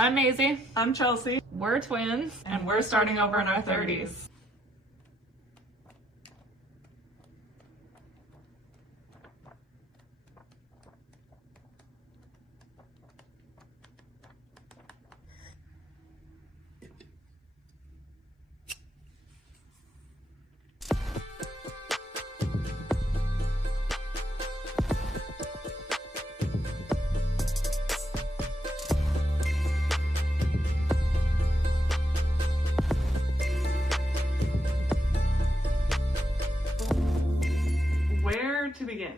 I'm Maisie. I'm Chelsea. We're twins, and we're starting over in our 30s. Where to begin?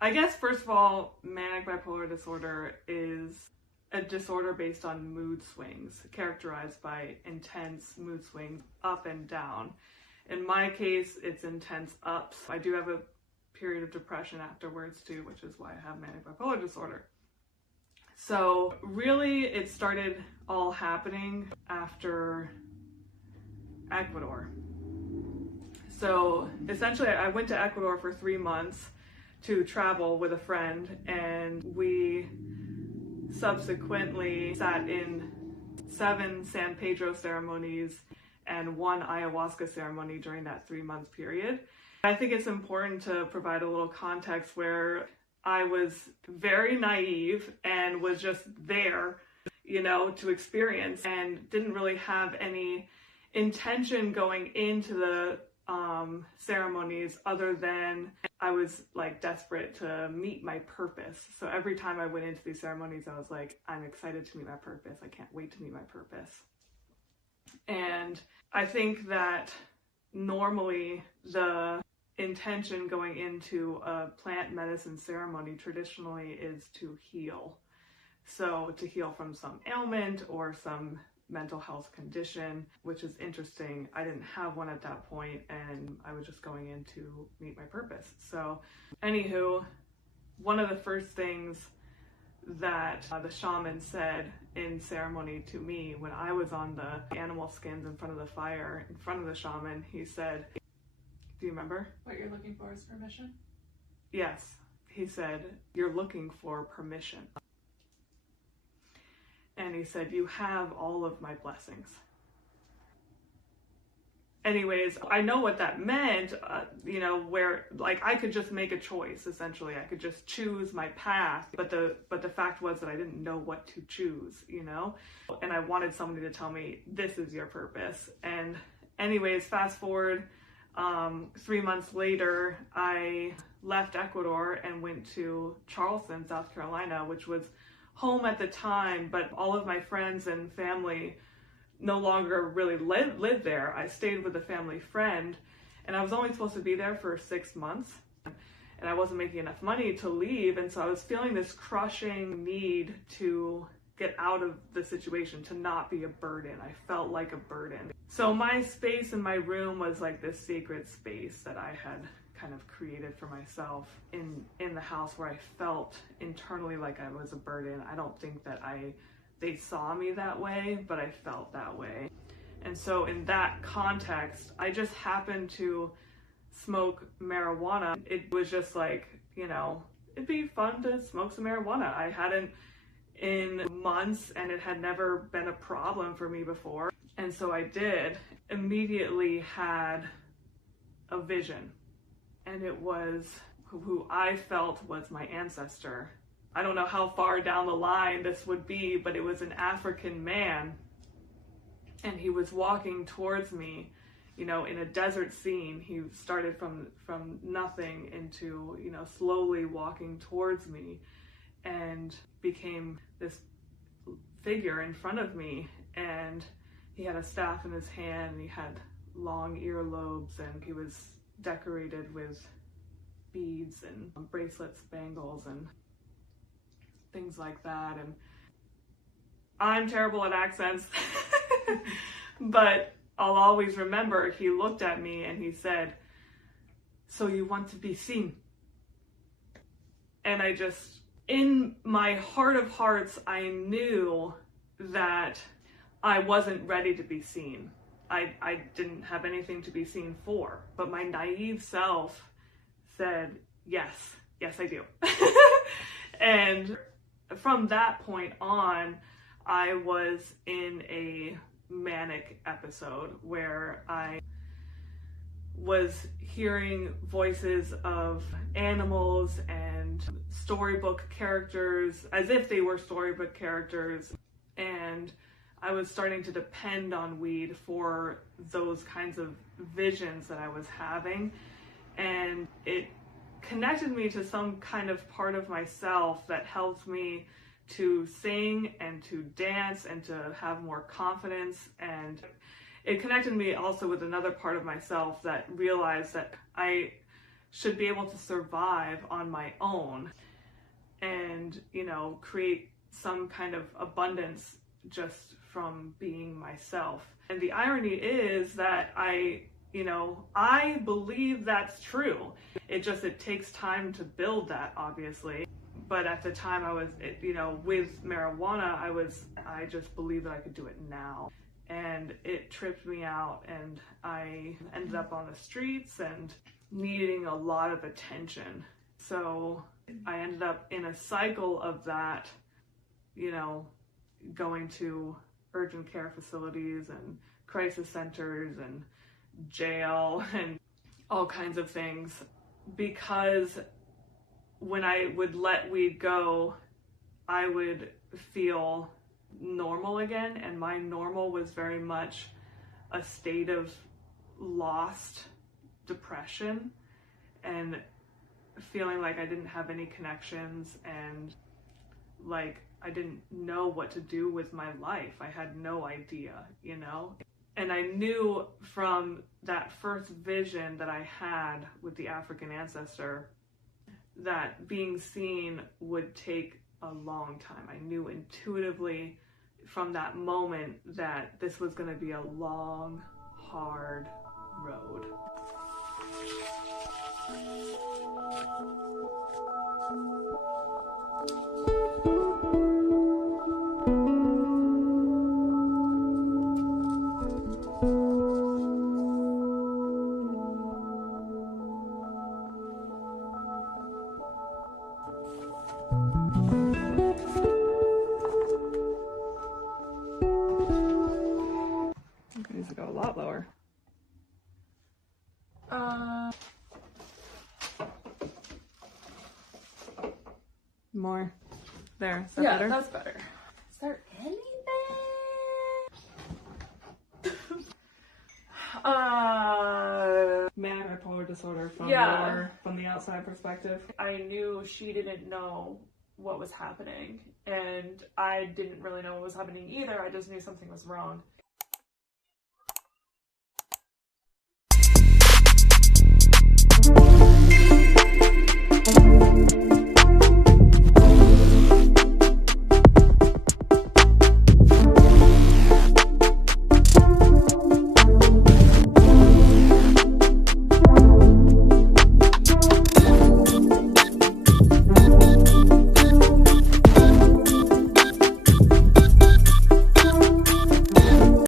I guess, first of all, manic bipolar disorder is a disorder based on mood swings, characterized by intense mood swings up and down. In my case, it's intense ups. I do have a period of depression afterwards too, which is why I have manic bipolar disorder. So really, it started all happening after Ecuador. So essentially, I went to Ecuador for 3 months to travel with a friend, and we subsequently sat in 7 San Pedro ceremonies and 1 ayahuasca ceremony during that 3-month period. I think it's important to provide a little context where I was very naive and was just there, to experience, and didn't really have any intention going into the ceremonies other than I was desperate to meet my purpose. So every time I went into these ceremonies, I was like, I'm excited to meet my purpose. I can't wait to meet my purpose. And I think that normally the intention going into a plant medicine ceremony traditionally is to heal. So to heal from some ailment or some mental health condition, which is interesting. I didn't have one at that point, and I was just going in to meet my purpose. So anywho, one of the first things that the shaman said in ceremony to me when I was on the animal skins in front of the fire, in front of the shaman, he said, do you remember? What you're looking for is permission? Yes. He said, you're looking for permission. And he said, you have all of my blessings. Anyways, I know what that meant, where I could just make a choice, essentially. I could just choose my path. But the fact was that I didn't know what to choose, and I wanted somebody to tell me, this is your purpose. And anyways, fast forward 3 months later, I left Ecuador and went to Charleston, South Carolina, which was home at the time, but all of my friends and family no longer really lived there. I stayed with a family friend, and I was only supposed to be there for 6 months, and I wasn't making enough money to leave, and so I was feeling this crushing need to get out of the situation, to not be a burden. I felt like a burden. So my space in my room was like this sacred space that I had kind of created for myself in the house, where I felt internally like I was a burden. I don't think that they saw me that way, but I felt that way. And so in that context, I just happened to smoke marijuana. It was just it'd be fun to smoke some marijuana. I hadn't in months, and it had never been a problem for me before. And so I did. Immediately had a vision. And it was who I felt was my ancestor. I don't know how far down the line this would be, but it was an African man. And he was walking towards me, in a desert scene. He started from nothing into, slowly walking towards me, and became this figure in front of me. And he had a staff in his hand, and he had long earlobes, and he was decorated with beads and bracelets, bangles, and things like that. And I'm terrible at accents, but I'll always remember he looked at me and he said, "So you want to be seen?" And I just, in my heart of hearts, I knew that I wasn't ready to be seen. I didn't have anything to be seen for, but my naive self said, yes, I do. And from that point on, I was in a manic episode where I was hearing voices of animals and storybook characters as if they were storybook characters, and I was starting to depend on weed for those kinds of visions that I was having, and it connected me to some kind of part of myself that helped me to sing and to dance and to have more confidence. And it connected me also with another part of myself that realized that I should be able to survive on my own and, you know, create some kind of abundance just from being myself. And the irony is that I believe that's true. It takes time to build that, obviously. But at the time I was, with marijuana, I just believed that I could do it now. And it tripped me out, and I ended up on the streets and needing a lot of attention. So I ended up in a cycle of that, going to urgent care facilities and crisis centers and jail and all kinds of things, because when I would let weed go, I would feel normal again, and my normal was very much a state of lost depression and feeling like I didn't have any connections and like I didn't know what to do with my life. I had no idea, And I knew from that first vision that I had with the African ancestor that being seen would take a long time. I knew intuitively from that moment that this was going to be a long, hard road. It needs to go a lot lower. More. There. Is that better? That's better. Is there anything? Manic bipolar disorder from the outside perspective. I knew she didn't know what was happening, and I didn't really know what was happening either. I just knew something was wrong.